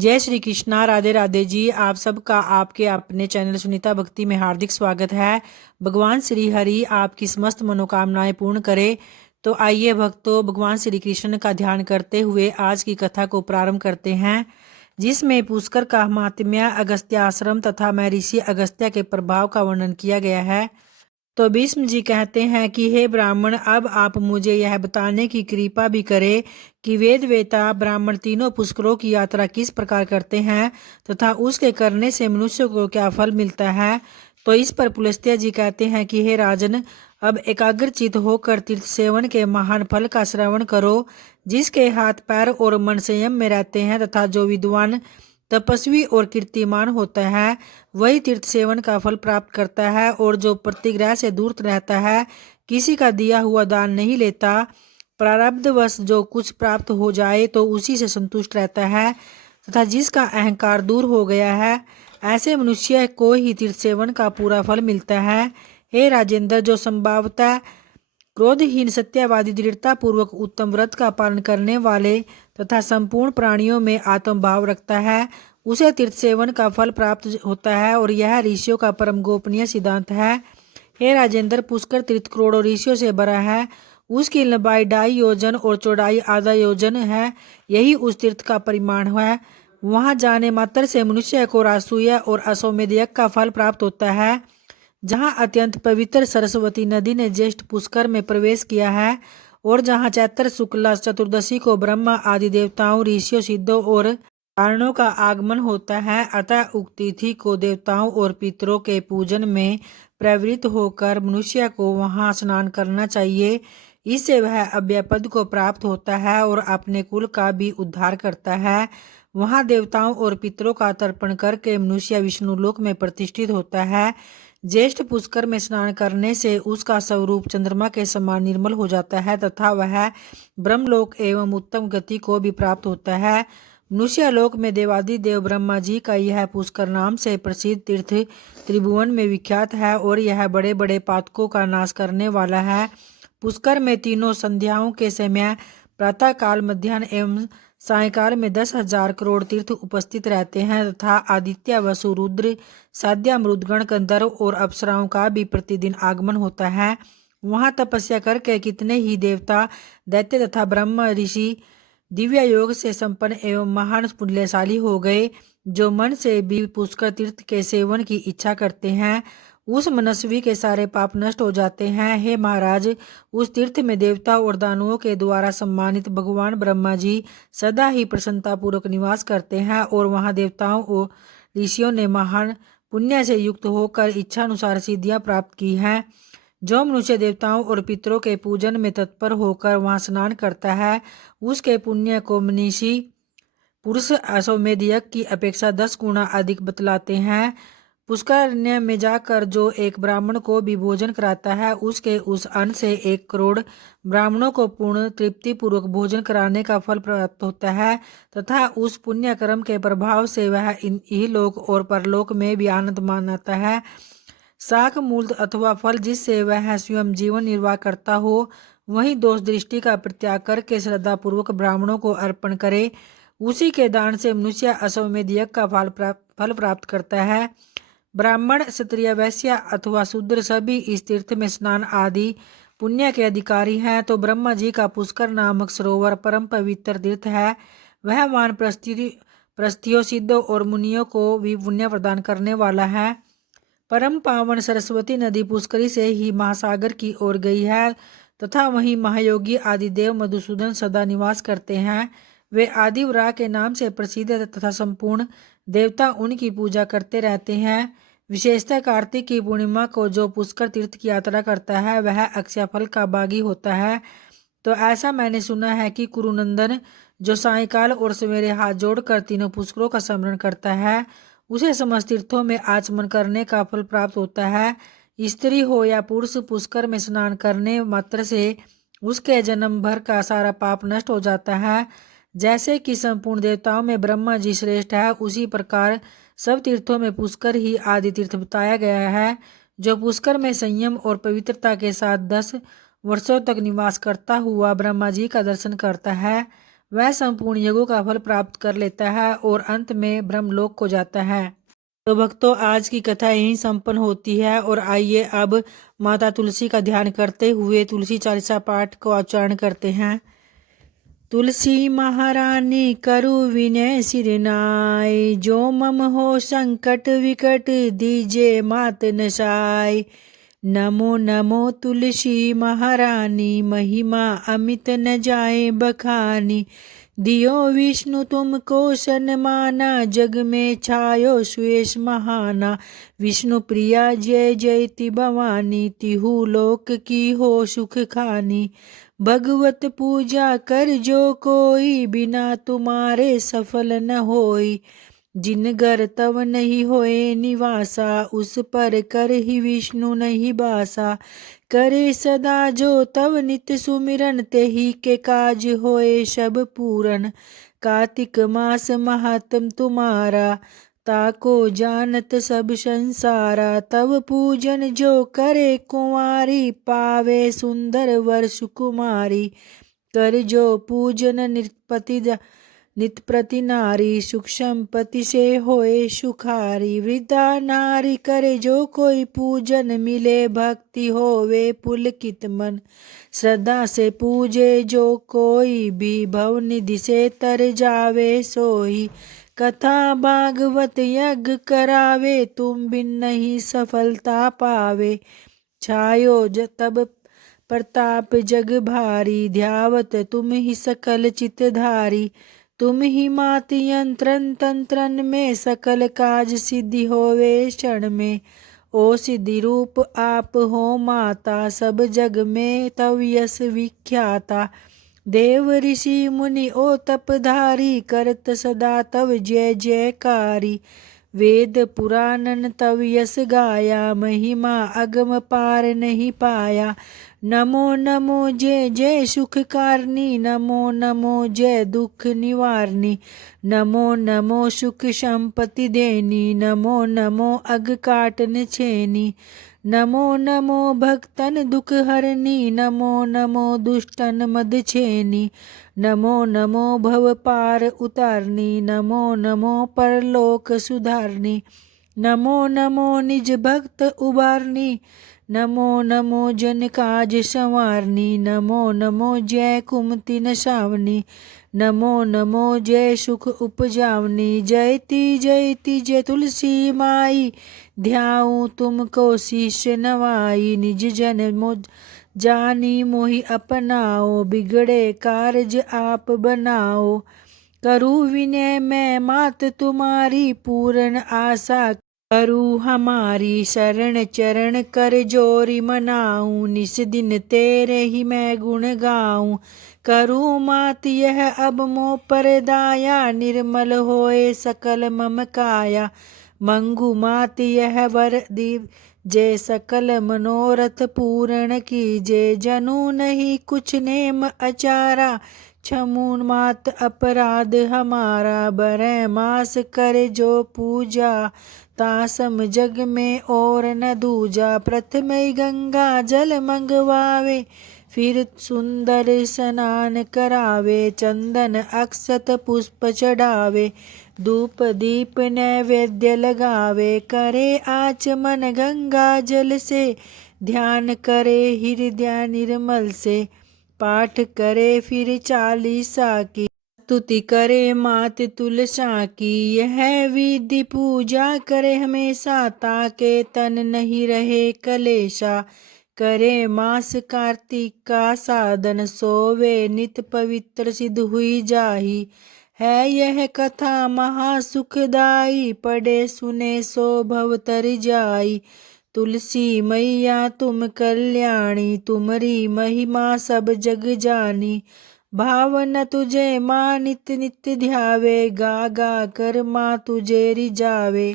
जय श्री कृष्णा। राधे राधे जी। आप सबका आपके अपने चैनल सुनीता भक्ति में हार्दिक स्वागत है। भगवान श्री हरि आपकी समस्त मनोकामनाएं पूर्ण करे। तो आइए भक्तों, भगवान श्री कृष्ण का ध्यान करते हुए आज की कथा को प्रारंभ करते हैं, जिसमें पुष्कर का महात्म्य, अगस्त्य आश्रम तथा महर्षि अगस्त्य के प्रभाव का वर्णन किया गया है। तो भीष्म जी कहते हैं कि हे ब्राह्मण, अब आप मुझे यह बताने की कृपा भी करें कि वेद वेता ब्राह्मण तीनों पुष्करों की यात्रा किस प्रकार करते हैं तथा उसके करने से मनुष्य को क्या फल मिलता है। तो इस पर पुलस्त्य जी कहते हैं कि हे राजन, अब एकाग्रचित होकर तीर्थ सेवन के महान फल का श्रवण करो। जिसके हाथ पैर और मन संयम में रहते हैं तथा जो विद्वान, तपस्वी और कीर्तिमान होता है, वही तीर्थ सेवन का फल प्राप्त करता है। और जो प्रतिग्रह से दूर रहता है, किसी का दिया हुआ दान नहीं लेता, प्रारब्धवश जो कुछ प्राप्त हो जाए तो उसी से संतुष्ट रहता है तथा जिसका अहंकार दूर हो गया है, ऐसे मनुष्य को ही तीर्थ सेवन का पूरा फल मिलता है। हे राजेंद्र, जो संभावतः क्रोधहीन, सत्यवादी, दृढ़ता पूर्वक उत्तम व्रत का पालन करने वाले तथा संपूर्ण प्राणियों में आत्म भाव रखता है, उसे तीर्थ सेवन का फल प्राप्त होता है। और यह ऋषियों का परम गोपनीय सिद्धांत है। हे राजेंद्र, पुष्कर तीर्थ करोड़ों ऋषियों से भरा है। उसकी लंबाई 2.5 योजन और चौड़ाई आधा योजन है। यही उस तीर्थ का परिमाण है। वहां जाने मात्र से मनुष्य को राजसूय और अश्वमेध यज्ञ का फल प्राप्त होता है। जहां अत्यंत पवित्र सरस्वती नदी ने ज्येष्ठ पुष्कर में प्रवेश किया है और जहां चैत्र शुक्ला चतुर्दशी को ब्रह्मा आदि देवताओं, ऋषियों, सिद्धों और कारणों का आगमन होता है, अतः उक्त तिथि को देवताओं और पितरों के पूजन में प्रवृत्त होकर मनुष्य को वहां स्नान करना चाहिए। इससे वह अव्यय को प्राप्त होता है और अपने कुल का भी उद्धार करता है। वहां देवताओं और पितरों का तर्पण करके मनुष्य विष्णु लोक में प्रतिष्ठित होता है। ज्येष्ठ पुष्कर में स्नान करने से उसका स्वरूप चंद्रमा के समान निर्मल हो जाता है तथा वह ब्रह्मलोक एवं उत्तम गति को भी प्राप्त होता है। मनुष्य लोक में देवादिदेव ब्रह्मा जी का यह पुष्कर नाम से प्रसिद्ध तीर्थ त्रिभुवन में विख्यात है और यह बड़े बड़े पातकों का नाश करने वाला है। पुष्कर में तीनों संध्याओं के समय प्रातः काल, मध्याह्न एवं सायकाल में 10,000 करोड़ तीर्थ उपस्थित रहते हैं तथा आदित्य, वसु, रुद्र, साध्या, मृदगण, गंधर्व और अप्सराओं का भी प्रतिदिन आगमन होता है। वहां तपस्या करके कितने ही देवता, दैत्य तथा ब्रह्म ऋषि दिव्य योग से संपन्न एवं महान पुण्यशाली हो गए, जो मन से भी पुष्कर तीर्थ के सेवन की इच्छा करते हैं। उस मनस्वी के सारे पाप नष्ट हो जाते हैं। हे महाराज, उस तीर्थ में देवता और दानवों के द्वारा सम्मानित भगवान ब्रह्मा जी सदा ही प्रसन्नता पूर्वक निवास करते हैं और वहां देवताओं और ऋषियों ने महान पुण्य से युक्त होकर इच्छानुसार सिद्धियां प्राप्त की हैं। जो मनुष्य देवताओं और पितरों के पूजन में तत्पर होकर वहां स्नान करता है, उसके पुण्य को मनीषी पुरुष अश्वमेध यज्ञ की अपेक्षा 10 गुना अधिक बतलाते हैं। पुष्करण्य में जाकर जो एक ब्राह्मण को भी भोजन कराता है, उसके उस अन्न से 1 करोड़ ब्राह्मणों को पूर्ण तृप्ति पूर्वक भोजन कराने का फल प्राप्त होता है तथा उस पुण्य कर्म के प्रभाव से वह इहलोक और परलोक में भी आनंद मानता है। शाक मूल अथवा फल जिससे वह स्वयं जीवन निर्वाह करता हो, वही दोष दृष्टि का परित्याग करके श्रद्धा पूर्वक ब्राह्मणों को अर्पण करे। उसी के दान से मनुष्य अश्वमेध यज्ञ का फल प्राप्त करता है। ब्राह्मण, क्षत्रिय, वैश्य अथवा शूद्र सभी इस तीर्थ में स्नान आदि पुण्य के अधिकारी हैं। तो ब्रह्मा जी का पुष्कर नामक सरोवर परम पवित्र तीर्थ है। वह वान प्रस्थियों, सिद्धों और मुनियों को भी पुण्य प्रदान करने वाला है। परम पावन सरस्वती नदी पुष्करी से ही महासागर की ओर गई है तथा वहीं महायोगी आदिदेव मधुसूदन सदा निवास करते हैं। वे आदिवरा के नाम से प्रसिद्ध है तथा संपूर्ण देवता उनकी पूजा करते रहते हैं। विशेषतः कार्तिक की पूर्णिमा को जो पुष्कर तीर्थ की यात्रा करता है, वह अक्षय फल का बागी होता है। तो ऐसा मैंने सुना है कि कुरुनंदन जो सायकाल और सवेरे हाथ जोड़कर तीनों पुष्करों का स्मरण करता है, उसे समस्त तीर्थों में आचमन करने का फल प्राप्त होता है। स्त्री हो या पुरुष, पुष्कर में स्नान करने मात्र से उसके जन्म भर का सारा पाप नष्ट हो जाता है। जैसे कि संपूर्ण देवताओं में ब्रह्मा जी श्रेष्ठ है, उसी प्रकार सब तीर्थों में पुष्कर ही आदि तीर्थ बताया गया है। जो पुष्कर में संयम और पवित्रता के साथ 10 वर्षों तक निवास करता हुआ ब्रह्मा जी का दर्शन करता है, वह संपूर्ण यज्ञों का फल प्राप्त कर लेता है और अंत में ब्रह्मलोक को जाता है। तो भक्तों, आज की कथा यहीं संपन्न होती है और आइए अब माता तुलसी का ध्यान करते हुए तुलसी चालीसा पाठ को उच्चारण करते हैं। तुलसी महारानी करु विनय सिर नाय, जो मम हो संकट विकट दीजे मात नसाय। नमो नमो तुलसी महारानी, महिमा अमित न जाए बखानी। दियो विष्णु तुमको सन्माना, जग में छायो सुयश महाना। विष्णु प्रिया जय जयति भवानी, तिहु लोक की हो सुख खानी। भगवत पूजा कर जो कोई, बिना तुम्हारे सफल न होई। जिन घर तव नहीं होए निवासा, उस पर कर ही विष्णु नहीं बासा। करे सदा जो तव नित सुमिरन, ते ही के काज होए सब पूरन। कार्तिक मास महात्म तुम्हारा, ताको जानत सब संसारा। तव पूजन जो करे कुंवारी, पावे सुंदर वर सुकुमारी। कर जो पूजन नित प्रति नारी, सुख संपत्ति से होए सुखारी। वृद्धा नारी करे जो कोई पूजन, मिले भक्ति होवे पुलकित मन। श्रद्धा से पूजे जो कोई भी, भव निधि से तर जावे सोई। कथा भागवत यज्ञ करावे, तुम बिन नहीं सफलता पावे। छायो तब प्रताप जग भारी, ध्यावत तुम ही सकल चितधारी। तुम ही मात यंत्रन तंत्रन में, सकल काज सिद्धि होवे क्षण में। ओ सिद्धि रूप आप हो माता, सब जग में तव यश विख्याता। देव ऋषि मुनि ओ तपधारी, करत सदा तव जय जयकारी। वेद पुराणन तव यश गाया, महिमा अगम पार नहीं पाया। नमो नमो जय जय सुख कारनी, नमो नमो जय दुख निवारनी। नमो नमो सुख संपत्ति देनी, नमो नमो अग काटन छेनी। नमो नमो भक्तन दुख हरनी, नमो नमो दुष्टन मद छेनी। नमो नमो भव पार उतारनी, नमो नमो परलोक सुधारनी। नमो नमो निज भक्त उबारनी, नमो नमो जन काज संवारनी। नमो नमो जय कुमति नसावनी, नमो नमो जय सुख उपजावनी। जयति जयति जय तुलसी माई, ध्याऊं तुमको शीश नवाई। निज जन मुझ जानी मोहि अपनाओ, बिगड़े कारज आप बनाओ। करु विनय मैं मात तुम्हारी, पूर्ण आशा करु हमारी। शरण चरण कर जोरी मनाऊं, निस दिन तेरे ही मैं गुण गाऊं। करु मात यह अब मोह पर दाया, निर्मल होए सकल मम काया। मंगू मात यह वर दीप, जे सकल मनोरथ पूर्ण कीजे। जनु नहीं कुछ नेम अचारा, क्षमु मात अपराध हमारा। बरह मास करे जो पूजा, तासम जग में और न दूजा। प्रथम गंगा जल मंगवावे, फिर सुंदर स्नान करावे। चंदन अक्षत पुष्प चढ़ावे, धूप दीप नैवेद्य लगावे। करे आचमन गंगा जल से, ध्यान करे हृदय निर्मल से। पाठ करे फिर चालीसा की, स्तुति करे मात तुलसा की। यह विधि पूजा करे हमेशा, ताके तन नहीं रहे कलेशा। करे मास कार्तिक का साधन, सोवे नित पवित्र सिद्ध हुई जाही। है यह कथा महासुखदाई, पढ़े सुने सो भव तर जाई। तुलसी मैया तुम कल्याणी, तुमरी महिमा सब जग जानी। भावन तुझे माँ नित नित्य ध्यावे, गा गा कर माँ तुझे रिझावे।